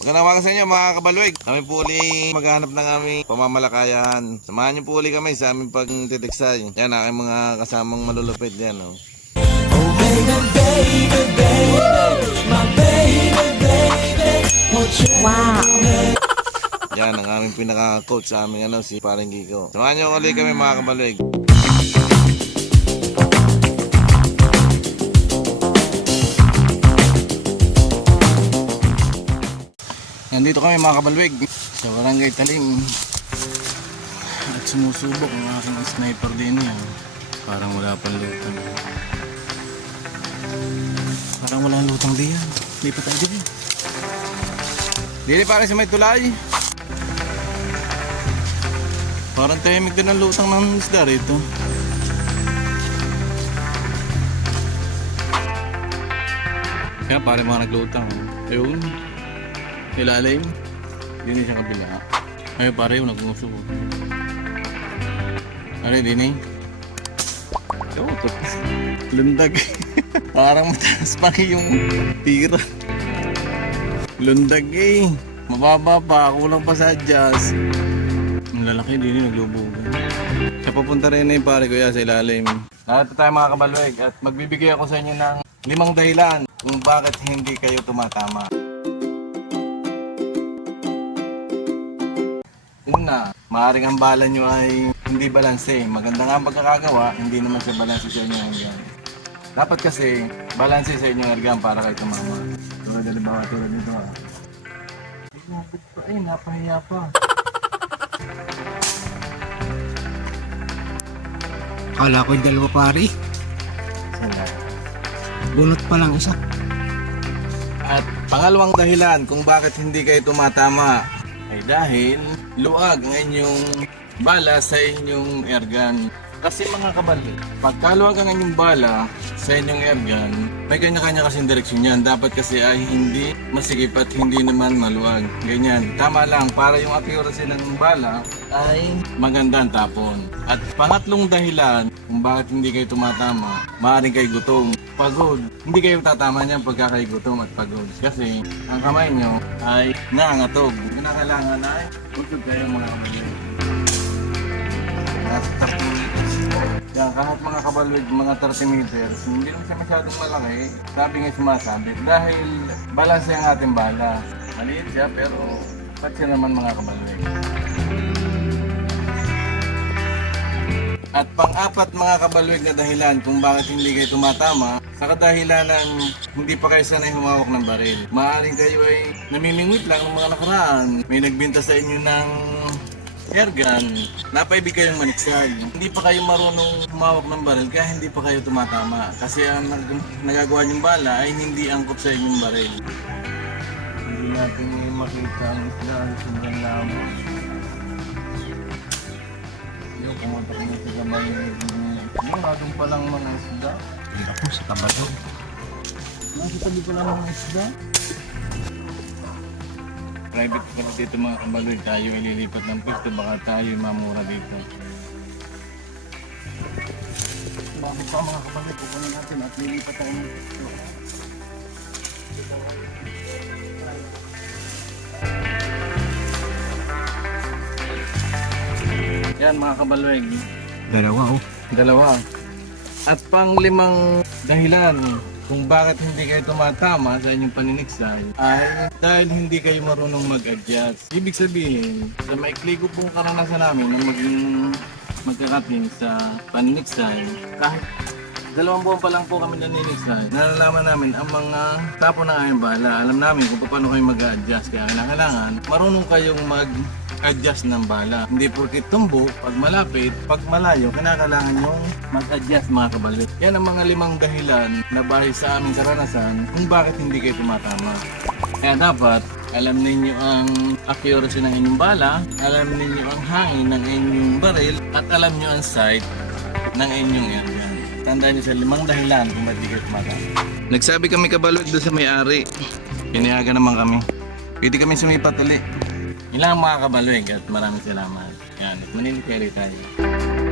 Magandang umaga sa inyo mga kabalwig. Kami po uli maghahanap ng aming pamamalakayan. Samahan niyo po uli kami sa aming pagtitiksay. Yan aking mga kasamang malulupit yan. Oh. Wow. Yan ang aming pinaka-coach sa aming ano, si Paring Kiko. Samahan niyo uli kami mga kabalwig. Nandito kami mga kabalwig sa Barangay Talim. At sumusubok ang aking sniper din yan. Parang wala pang lutang. Parang wala lutang diyan. Hindi pa tayo din. Dili para sa may tulay. Parang tahimik din ang lutang ng isda rito. Kaya pare mga naglutang. Ayun. Ilalim. Dini siya kabila. Ayun pare yung nagmusuko. Ano din eh? Oo, tapos. Lundag. Parang mataas pa yung tira. Lundag eh. Mababa pa, kulang pa sa adjust. Ang lalaki din yung naglubugan. Sa papunta rin na yung pare ko ya sa ilalim. Narito tayo mga kabalweg at magbibigay ako sa inyo ng limang dahilan kung bakit hindi kayo tumatama. Una, maaaring ang bala nyo ay hindi balanse. Maganda nga ang pagkakagawa, hindi naman siya balanse sa inyong hanggang. Dapat kasi, balanse sa inyong hanggang para kayo tumama. Tulad na bawa tulad nito ah. Ay, napit pa. Ay, napahiya pa. Akala ko yung dalawa pare. Sana. Bunot pa lang isa. At pangalawang dahilan kung bakit hindi kayo tumatama ay dahil luag ang inyong bala sa inyong airgun. Kasi mga kabali, pagkaluwag ang inyong bala sa inyong airgun, may kanya-kanya kasing direksyon yan. Dapat kasi ay hindi masikip at hindi naman maluwag. Ganyan. Tama lang, para yung accuracy ng bala ay maganda ang tapon. At pangatlong dahilan kung bakit hindi kayo tumatama, maaaring kayo gutom, pagod. Hindi kayo tatama niyan pagka kayo gutom at pagod. Kasi ang kamay nyo ay nangangatog. Kinakailangan ay usog kayo mga kamay. Kahit mga kabalwig, mga 30 meters, hindi naman siya masyadong malaki. Sabi nga sumasabit dahil balanse ang ating bala. Maliit siya pero ba't siya naman mga kabalwig. At pang-apat mga kabalwig na dahilan kung bakit hindi kayo tumatama sa kadahilan ng hindi pa kayo sanay humawak ng baril. Maaring kayo ay namimingwit lang ng mga nakaraan. May nagbinta sa inyo ng airgun, napaibig kayong maniksag. Hindi pa kayo marunong humawak ng baril kaya hindi pa kayo tumatama. Kasi ang nag- nagagawa niyong bala ay hindi angkop sa inyong baril. Hindi natin makita ang isla ang sundan lamang. Yung pumunta ko sa gamay yung adong pa lang mga isda. Hirap mo sa kabado. Nasa tabi pa lang mga isda. Private pa pala dito mga kabaloy. Tayo ililipat ng pwesto. Baka tayo mamura dito. Bakit pa mga kabaloy? Kukunin natin at lilipat tayo ng pwesto. Yan mga kabalweg. Dalawa oh. Dalawa. At pang limang dahilan kung bakit hindi kayo tumatama sa inyong paniniksay ay dahil hindi kayo marunong mag-adjust. Ibig sabihin, sa maikli ko pong karanasan namin na maging magkakating sa paniniksay, kahit dalawang buwan pa lang po kami naniniksay, nalalaman namin ang mga tapo ng aming bala. Alam namin kung paano kayo mag-adjust. Kaya kailangan marunong kayong mag adjust ng bala. Hindi porkit tumbok, pag malapit, pag malayo, kinakailangan yung mag-adjust mga kabalit. Yan ang mga limang dahilan na bahid sa aming karanasan kung bakit hindi kayo tumatama. Kaya dapat, alam ninyo ang accuracy ng inyong bala, alam ninyo ang hangin ng inyong baril, at alam nyo ang sight ng inyong airgun. Tandaan nyo sa limang dahilan kung bakit hindi kayo tumatama. Nagsabi kami kabalot doon sa may-ari. Pinayagan naman kami. Pwede kami sumipat ulit. Ilang mga kabalweg at maraming salamat. Yan, maninikerry tayo.